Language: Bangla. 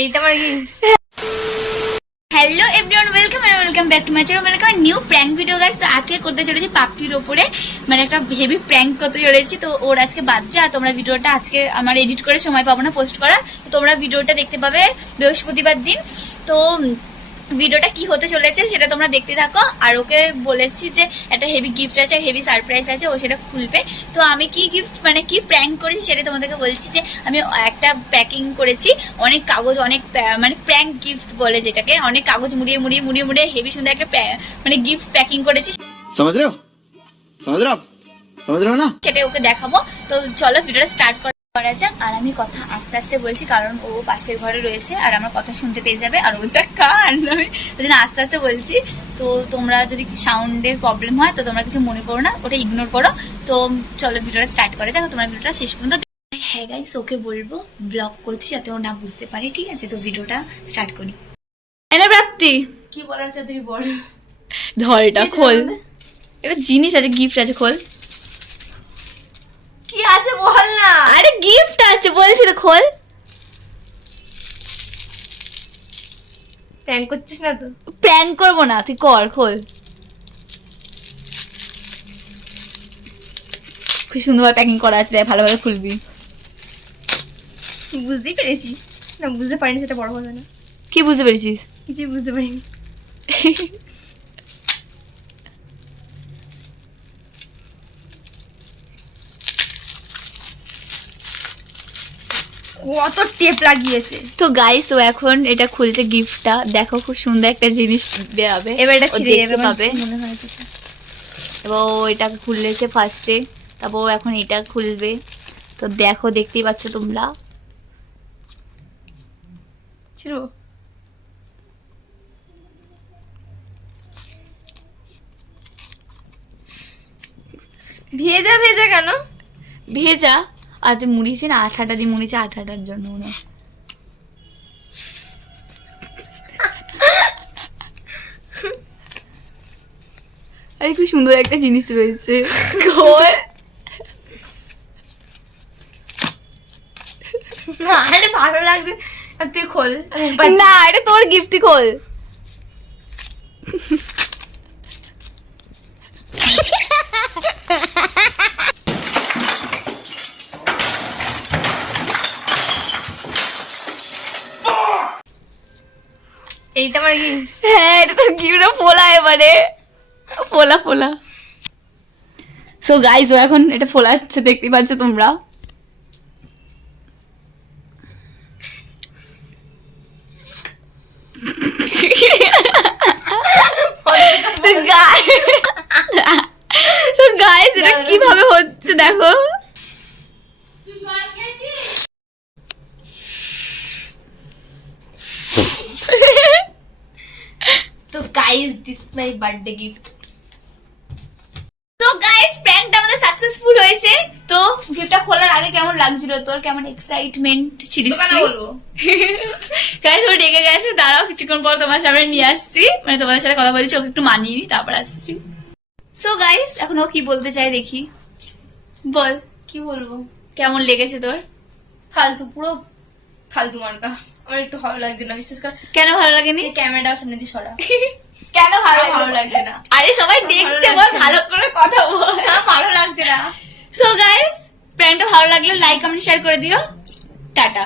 এইটা আমার কি hello everyone, welcome back to my channel, welcome new prank video guys. তো আজকে করতে চলেছি পাপ্পির ওপরে, মানে একটা হেভি প্র্যাঙ্ক করতে চলেছি। তো ওর আজকে বাচ্চা, আর তোমরা ভিডিওটা আজকে আমার এডিট করে সময় পাবো না পোস্ট করার, তো তোমরা ভিডিওটা দেখতে পাবে বৃহস্পতিবার দিন। তো ভিডিওটা কি হতে চলেছে সেটা তোমরা দেখতে থাকো। আর ওকে বলেছি যে একটা হেভি গিফট আছে, হেভি সারপ্রাইজ আছে, ও সেটা খুলবে। তো আমি কি গিফট মানে কি প্র্যাঙ্ক করেছি সেটা তোমাদেরকে বলছি। যে আমি একটা প্যাকিং করেছি, অনেক কাগজ, অনেক মানে প্র্যাঙ্ক গিফট বলে যেটাকে, অনেক কাগজ মুড়িয়ে হেভি সুন্দর একটা মানে গিফট প্যাকিং করেছি। समझ रहे हो ना? সেটা ওকে দেখাবো। তো চলো ভিডিওটা স্টার্ট করা যাক। আর আমি কথা আস্তে আস্তে বলছি, কারণ ও পাশের ঘরে রয়েছে আর আমার কথা শুনতে পেয়ে যাবে, আর ওটা কান, আমি ওই জন্য আস্তে আস্তে বলছি। তো তোমরা যদি সাউন্ডের প্রবলেম হয় তো তোমরা কিছু মনে করো না, ওটা ইগনোর করো। তো চলো ভিডিওটা স্টার্ট করা যাক, তোমরা ভিডিওটা শেষ পর্যন্ত। হ্যাঁ গাইস, ওকে বলবো ব্লগ করছি যাতে ও না বুঝতে পারে, ঠিক আছে? তো ভিডিওটা স্টার্ট করি। এনে প্রাপ্তি, কি বলার চাই তুই বল। ধর এটা খোল, এটা জিনিস আছে, গিফট আছে, খোল। কি আছে বল না। আরে গিফট আছে বলছি তো, খোল। প্র্যাঙ্ক করছিস না তো? প্র্যাঙ্ক করবো না, তুই কর, খোল। খুব সুন্দরভাবে প্যাকিং করা আছে, ভালোভাবে খুলবি। বুঝতেই পেরেছি না, বুঝতে পারিনি সেটা বড় কথা না। কি বুঝতে পেরেছিস? কিছুই বুঝতে পারিনি। কত টেপ লাগিয়েছে। তো গাইস, ও এখন এটা খুলছে গিফটটা, দেখো খুব সুন্দর একটা জিনিস বেরাবে, এবার এটা ও ছিঁড়ে দেখতে যাবে পাবে। মনে হয় তো। এবার ও এটা খুলেছে ফার্স্টে, তারপর ও এখন এটা খুলবে। তো দেখো, দেখতেই পাচ্ছ তোমরা। ছিড়ো। ভেজা ভেজা কেন? ভেজা আজ মুড়িয়েছে না, আঠাটা দিয়ে মুড়িয়েছে, আঠাটার জন্য মনে হয়। আরে খুব সুন্দর একটা জিনিস রয়েছে। আরে ভালো লাগছে। আর তুই খোল। না, এটা তোর গিফট, খোল। এইটা আমার কি? হ্যাঁ, এটা তো গিফটটা ফোলা, এবারে ফোলা ফোলা। সো গাইস, ও এখন এটা ফোলাচ্ছে, দেখতে পাচ্ছ তোমরা। গাইস, এটা কিভাবে হচ্ছে দেখো। তো guys, this my birthday gift. তো গাইস, প্র্যাঙ্কটা আমাদের সাকসেসফুল হয়েছে। তো গিফটটা খোলার আগে কেমন লাগছিল তোর? কেমন এক্সাইটমেন্ট ছিলিস? দোকানে বলবো। গাইস, ও ডেকে গেছে, দাঁড়াও কিছুক্ষণ পর তোমার সামনে নিয়ে আসছি, মানে তোমাদের সাথে কথা বলছি, ওকে একটু মানিয়ে নি, তারপর আসছি। সো গাইস, এখন ও কি বলতে চাই দেখি, বল কি বলবো? কেমন লেগেছে তোর? ফালতু, পুরো ফালতু মার্কা। আমার একটু ভালো লাগছে না, বিশেষ করে কেন ভালো লাগেনি? ক্যামেরাটা সামনে দিয়ে সরা। কেন ভালো ভালো লাগছে না। আরে সবাই ভালো দেখছে, বল, লাগছে না। ভালো করে কথা বল। ভালো লাগছে না। সো গাইস, প্র্যাঙ্কটা ভালো লাগলে লাইক কমেন্ট শেয়ার করে দিও। টাটা।